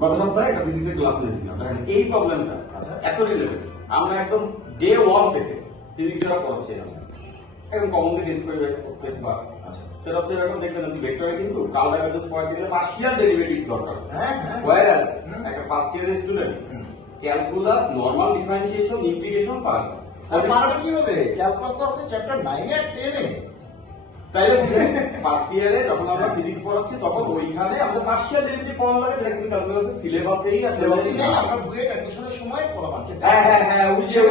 গত সপ্তাহে একটা ফিজিক্সের ক্লাস নিয়েছিলাম। দেখেন এই প্রবলেমটা আচ্ছা। এত রিলেটেড আমরা একদম ডে ওয়ান থেকে ফিজিক্স যারা পড়াচ্ছি একদম কমনলি ফেস করে বা আচ্ছা। সেটা হচ্ছে এরকম দেখবেন আপনি ভেক্টরে কিন্তু কাল ডায়াবেটিস পড়াতে গেলে পার্শিয়াল ডেরিভেটিভ দরকার। হ্যাঁ হ্যাঁ। একটা ফার্স্ট ইয়ারের student. Calculus normal differentiation integration পারবে আর পারবে কি হবে ক্যালকুলাস আছে চ্যাপ্টার 9 এর 10 এ। তাই ফার্স্ট ইয়ারে যখন আমরা ফিজিক্স পড়াচ্ছি তখন ওইখানে আমাদের পার্শিয়াল ডেরিভেটিভ পড়ানো লাগে যেটা কিন্তু ক্যালকুলাস সিলেবাসেই আছে। আমরা বুয়েট অ্যাডমিশনের সময় পড়াবানকে হ্যাঁ, হ্যাঁ, হ্যাঁ, ওই যে-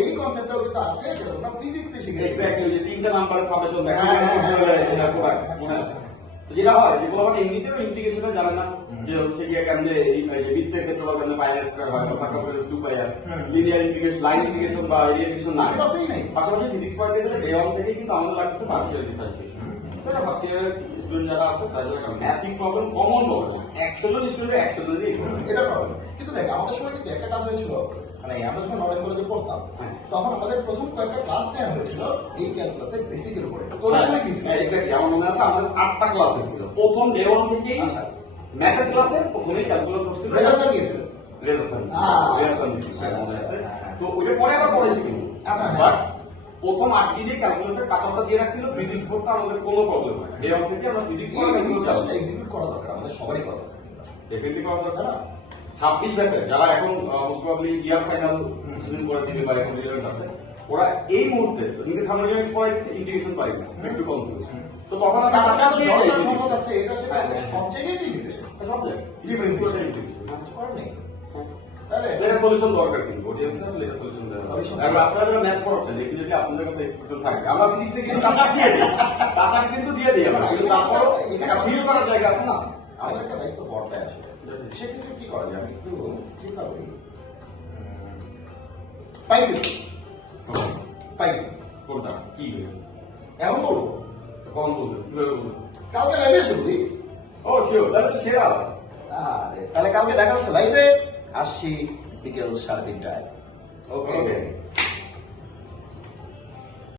এই কনসেপ্টটাও কিন্তু আছে সেটা আমরা ফিজিক্সে শিখেছি। এক্স্যাক্টলি যে তিনটা নাম্বারের সামেশন দেখা হ্যাঁ, হ্যাঁ, হ্যাঁ, মনে আছে। যেটা হয় যে কোনো মানে এমনিতেও ইন্টিগ্রেশনটা জানে না? যে হচ্ছে গিয়ে কেমনে এই বৃত্তের ক্ষেত্রে বা কেমনে পাই স্কয়ার হয় বা সার্কামফারেন্স টু পাই আর লিনিয়ার ইন্টিগ্রেশন লাইন ইন্টিগ্রেশন বা এরিয়া ইন্টিগ্রেশন না পাশাপাশি ফিজিক্স ডে ওয়ান থেকে কিন্তু আমাদের লাগছে ডিফারেন্সিয়েশন সেটা ফার্স্ট ইয়ারের স্টুডেন্ট যারা আছে তাদের একটা ম্যাসিভ প্রবলেম কমন প্রবলেম একশো জন স্টুডেন্ট একশো জনেরই এটা প্রবলেম কিন্তু দেখ আমাদের সময় কিন্তু একটা কাজ হয়েছিল মানে আমরা যখন নর্থ কলেজে পড়তাম হ্যাঁ। তখন আমাদের প্রথম কয়েকটা হয়েছিল এই ক্যালকুলাসের বেসিকের উপরে। তোদের সময় কি ছিল? এক্স্যাক্টলি আমার মনে আছে আমাদের আটটা ক্লাস ছিল। প্রথম ডে ওয়ান থেকেই আচ্ছা। ম্যাথের ক্লাসে প্রথমেই ক্যালকুলেট করছিল রেজাল্ট স্যার গিয়েছিল তো ওইটা পরে আবার পড়েছি কিন্তু। আচ্ছা, হ্যাঁ। বাট প্রথম আট দিনে কাটঅফটা দিয়ে রাখছিল ফিজিক্স পড়তে আমাদের কোনো প্রবলেম হয় ডে ওয়ান থেকে আমরা ফিজিক্স পড়া এক্সিকিউট করা। দরকার আমাদের সবারই করা দরকার। ডেফিনেটলি করা দরকার। না? ছাব্বিশ ব্যাচের যারা এখন মোস্ট প্রবাবলি ইয়ার ফাইনাল পরে দিবে বা এখন আছে ওরা এই মুহূর্তে কিন্তু থার্মোডাইনামিক্স পড়ে ইন্টিগ্রেশন পারি না একটু কনফিউজ তো তখন আমি চাপ যাই এটা সেটা হ্যাঁ, সব জায়গায় ইন্টিগ্রেশন সব জায়গায়। তাহলে এটা সলিউশন দরকার কিন্তু আসলে এটা সলিউশন Solution. এখন আপনারা যারা ম্যাথ পড়াচ্ছেন ডেফিনেটলি আপনাদের কাছে এক্সপেকটেশন থাকবে আমরা ফিজিক্সে কিন্তু টাকা দিয়ে দিই। টাকা কিন্তু দিয়ে দিই আমরা। কিন্তু তারপরও এটা ফিল করার জায়গা আছে না? আমাদের একটা দায়িত্ব বর্তায় সেক্ষেত্রে কি করা যায় আমি একটু চিন্তা করি। পাইছি পাইছি? কোনটা? কি এখন এমন করব? কখন কীভাবে বলবেন কালকে লাইভে এসে বলি ও শিওর তাহলে সেরা। আরে তাহলে কালকে দেখা হচ্ছে লাইভে আসছি বিকেল সাড়ে তিনটায়। ওকে.